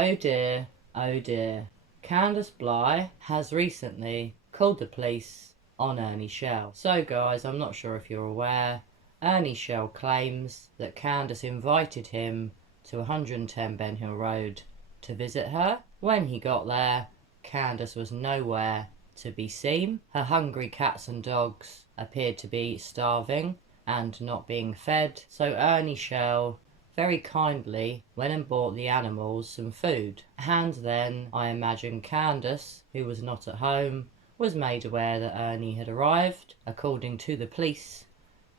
Oh dear, oh dear. CandusBly has recently called the police on Ernie Shell. So guys, I'm not sure if you're aware, Ernie Shell claims that Candus invited him to 110 Ben Hill Road to visit her. When he got there, Candus was nowhere to be seen. Her hungry cats and dogs appeared to be starving and not being fed. So Ernie Shell very kindly went and bought the animals some food. And then I imagine Candus, who was not at home, was made aware that Ernie had arrived. According to the police,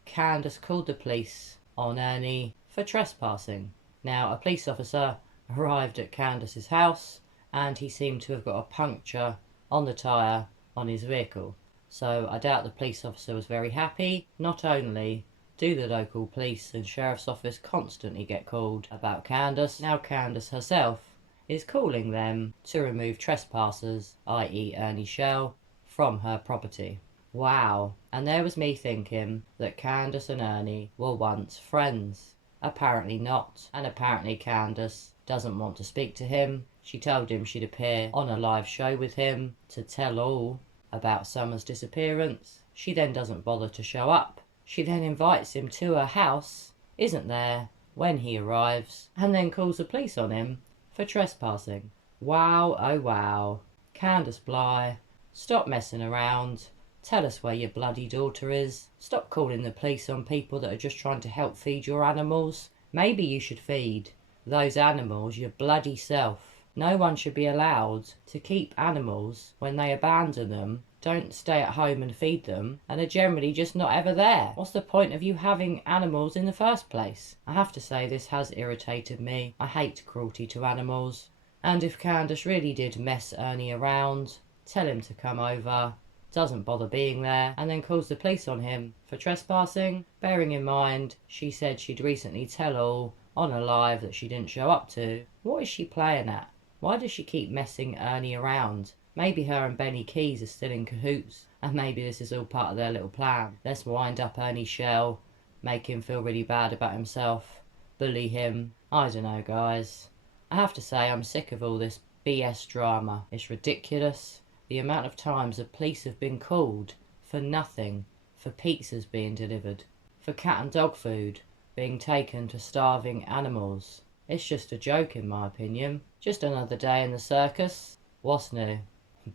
Candus called the police on Ernie for trespassing. Now, a police officer arrived at Candus's house and he seemed to have got a puncture on the tyre on his vehicle. So I doubt the police officer was very happy. Not only do the local police and sheriff's office constantly get called about Candus, now Candus herself is calling them to remove trespassers, i.e. Ernie Shell, from her property. Wow. And there was me thinking that Candus and Ernie were once friends. Apparently not. And apparently Candus doesn't want to speak to him. She told him she'd appear on a live show with him to tell all about Summer's disappearance. She then doesn't bother to show up. She then invites him to her house, isn't there when he arrives, and then calls the police on him for trespassing. Wow, oh wow. CandusBly, stop messing around. Tell us where your bloody daughter is. Stop calling the police on people that are just trying to help feed your animals. Maybe you should feed those animals your bloody self. No one should be allowed to keep animals when they abandon them, don't stay at home and feed them, and are generally just not ever there. What's the point of you having animals in the first place? I have to say, this has irritated me. I hate cruelty to animals. And if Candus really did mess Ernie around, tell him to come over, doesn't bother being there, and then calls the police on him for trespassing. Bearing in mind, she said she'd recently tell all on a live that she didn't show up to. What is she playing at? Why does she keep messing Ernie around? Maybe her and Benny Keys are still in cahoots, and maybe this is all part of their little plan. Let's wind up Ernie Shell, make him feel really bad about himself, bully him. I don't know, guys. I have to say, I'm sick of all this BS drama. It's ridiculous. The amount of times the police have been called for nothing, for pizzas being delivered, for cat and dog food being taken to starving animals. It's just a joke in my opinion. Just another day in the circus. What's new?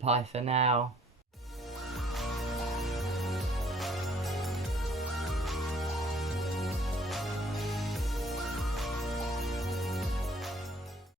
Bye for now.